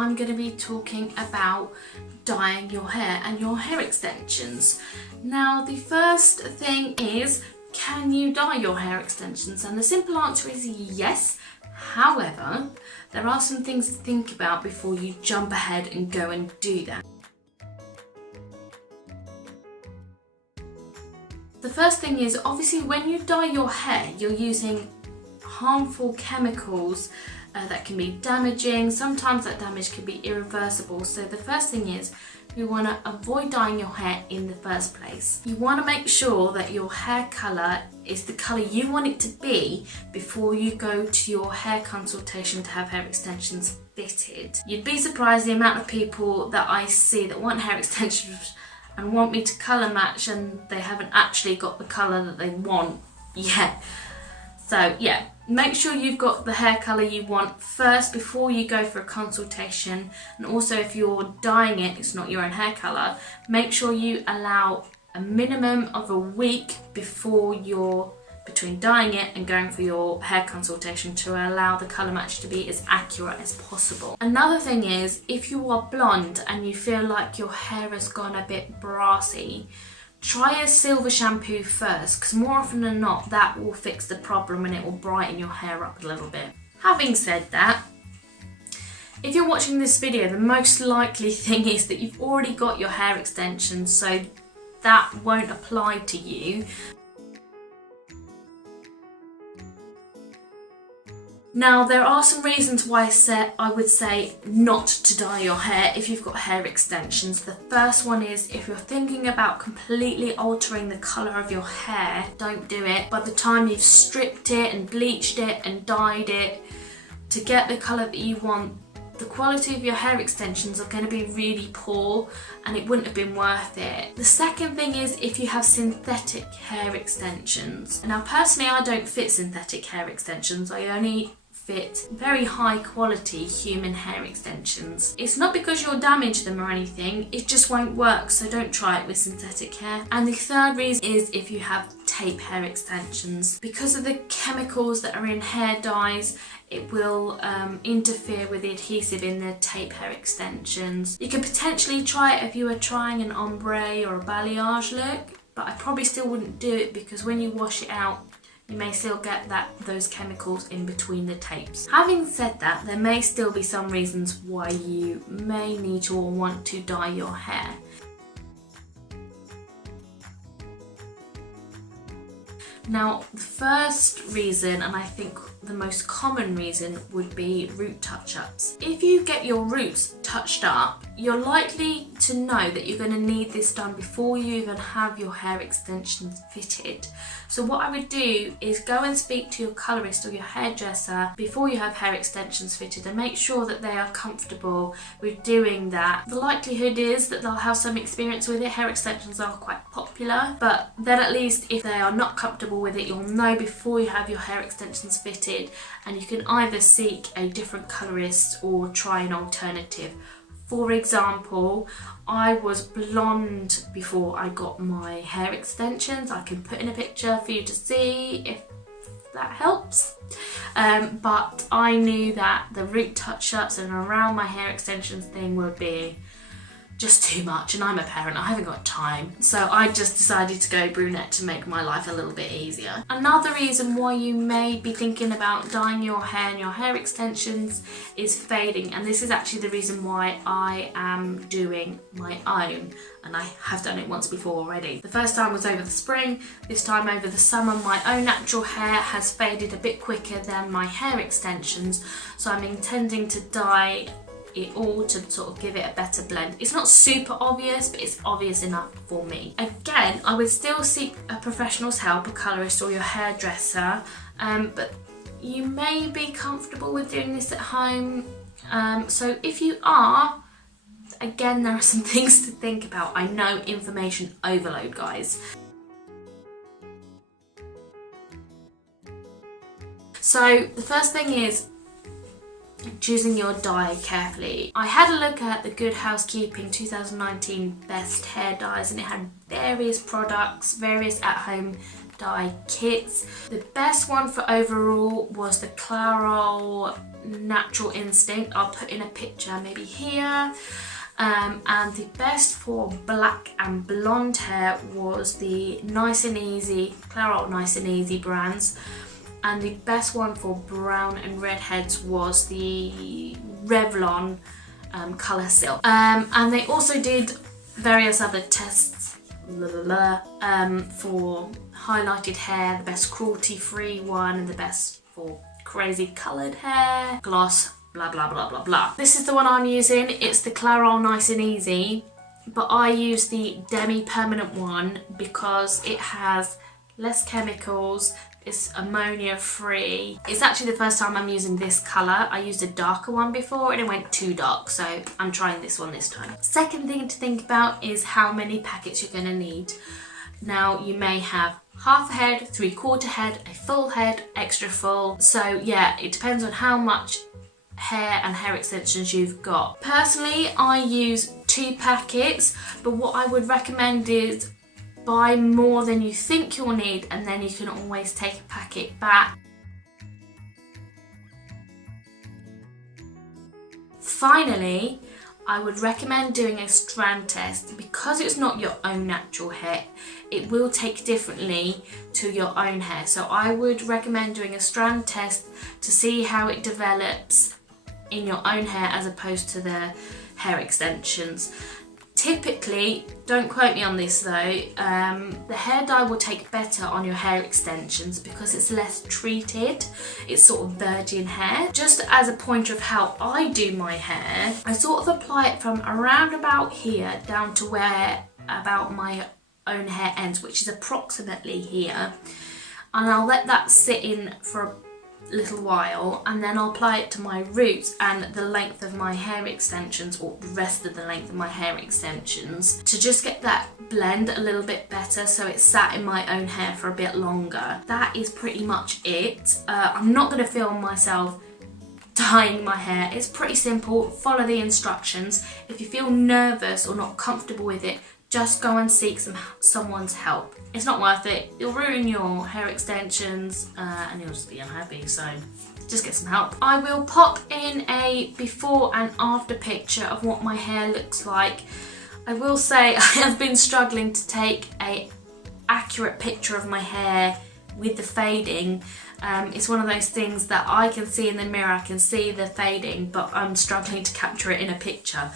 I'm going to be talking about dyeing your hair and your hair extensions. Now, the first thing is, can you dye your hair extensions? And the simple answer is yes. However, there are some things to think about before you jump ahead and go and do that. The first thing is, obviously when you dye your hair, you're using harmful chemicals that can be damaging. Sometimes that damage can be irreversible. So the first thing is, you want to avoid dyeing your hair in the first place. You want to make sure that your hair colour is the colour you want it to be before you go to your hair consultation to have hair extensions fitted. You'd be surprised the amount of people that I see that want hair extensions and want me to colour match, and they haven't actually got the colour that they want yet. So yeah, make sure you've got the hair colour you want first before you go for a consultation. And also, if you're dyeing it, it's not your own hair colour, make sure you allow a minimum of a week between dyeing it and going for your hair consultation to allow the colour match to be as accurate as possible. Another thing is, if you are blonde and you feel like your hair has gone a bit brassy, try a silver shampoo first, because more often than not that will fix the problem and it will brighten your hair up a little bit. Having said that, if you're watching this video, the most likely thing is that you've already got your hair extensions, so that won't apply to you. Now, there are some reasons why I would say not to dye your hair if you've got hair extensions. The first one is, if you're thinking about completely altering the colour of your hair, don't do it. By the time you've stripped it and bleached it and dyed it to get the colour that you want, the quality of your hair extensions are going to be really poor and it wouldn't have been worth it. The second thing is, if you have synthetic hair extensions. Now, personally, I don't fit synthetic hair extensions. I only fit very high quality human hair extensions. It's not because you'll damage them or anything, it just won't work, so don't try it with synthetic hair. And the third reason is if you have tape hair extensions. Because of the chemicals that are in hair dyes, it will interfere with the adhesive in the tape hair extensions. You could potentially try it if you were trying an ombre or a balayage look, but I probably still wouldn't do it, because when you wash it out, you may still get those chemicals in between the tapes. Having said that, there may still be some reasons why you may need to or want to dye your hair. Now, the first reason, and I think the most common reason, would be root touch-ups. If you get your roots touched up, you're likely to know that you're going to need this done before you even have your hair extensions fitted. So what I would do is go and speak to your colourist or your hairdresser before you have hair extensions fitted and make sure that they are comfortable with doing that. The likelihood is that they'll have some experience with it. Hair extensions are quite popular, but then at least if they are not comfortable with it, you'll know before you have your hair extensions fitted, and you can either seek a different colourist or try an alternative. For example, I was blonde before I got my hair extensions. I can put in a picture for you to see if that helps. But I knew that the root touch-ups and around my hair extensions thing would be just too much, and I'm a parent, I haven't got time. So I just decided to go brunette to make my life a little bit easier. Another reason why you may be thinking about dyeing your hair and your hair extensions is fading, and this is actually the reason why I am doing my own, and I have done it once before already. The first time was over the spring, this time over the summer. My own natural hair has faded a bit quicker than my hair extensions, so I'm intending to dye it all to sort of give it a better blend. It's not super obvious, but it's obvious enough for me. Again, I would still seek a professional's help, a colourist or your hairdresser, but you may be comfortable with doing this at home. So if you are, again, there are some things to think about. I know, information overload, guys. So the first thing is choosing your dye carefully. I had a look at the Good Housekeeping 2019 best hair dyes, and it had various products, various at-home dye kits. The best one for overall was the Clairol Natural Instinct. I'll put in a picture maybe here. And the best for black and blonde hair was the Nice and Easy, Clairol Nice and Easy brands. And the best one for brown and red heads was the Revlon Colour Silk. And they also did various other tests for highlighted hair, the best cruelty-free one, and the best for crazy coloured hair, gloss, blah blah blah blah blah. This is the one I'm using. It's the Clairol Nice and Easy, but I use the Demi Permanent one because it has less chemicals. It's ammonia free. It's actually the first time I'm using this colour. I used a darker one before and it went too dark, so I'm trying this one this time. Second thing to think about is how many packets you're going to need. Now you may have half a head, 3/4 head, a full head, extra full. So yeah, it depends on how much hair and hair extensions you've got. Personally, I use 2 packets, but what I would recommend is buy more than you think you'll need, and then you can always take a packet back. Finally, I would recommend doing a strand test. Because it's not your own natural hair, it will take differently to your own hair. So I would recommend doing a strand test to see how it develops in your own hair as opposed to the hair extensions. Typically, don't quote me on this though, the hair dye will take better on your hair extensions because it's less treated. It's sort of virgin hair. Just as a pointer of how I do my hair, I sort of apply it from around about here down to where about my own hair ends, which is approximately here. And I'll let that sit in for a little while, and then I'll apply it to my roots and the length of my hair extensions, or the rest of the length of my hair extensions, to just get that blend a little bit better so it sat in my own hair for a bit longer. That is pretty much it. I'm not going to film myself dyeing my hair. It's pretty simple. Follow the instructions. If you feel nervous or not comfortable with it, just go and seek someone's help. It's not worth it. You'll ruin your hair extensions and you'll just be unhappy, so just get some help. I will pop in a before and after picture of what my hair looks like. I will say I have been struggling to take an accurate picture of my hair with the fading. It's one of those things that I can see in the mirror, I can see the fading, but I'm struggling to capture it in a picture.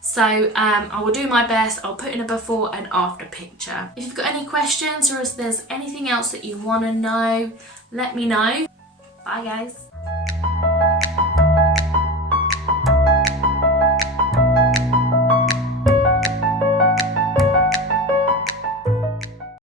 So I will do my best. I'll put in a before and after picture. If you've got any questions or if there's anything else that you want to know, let me know. Bye guys.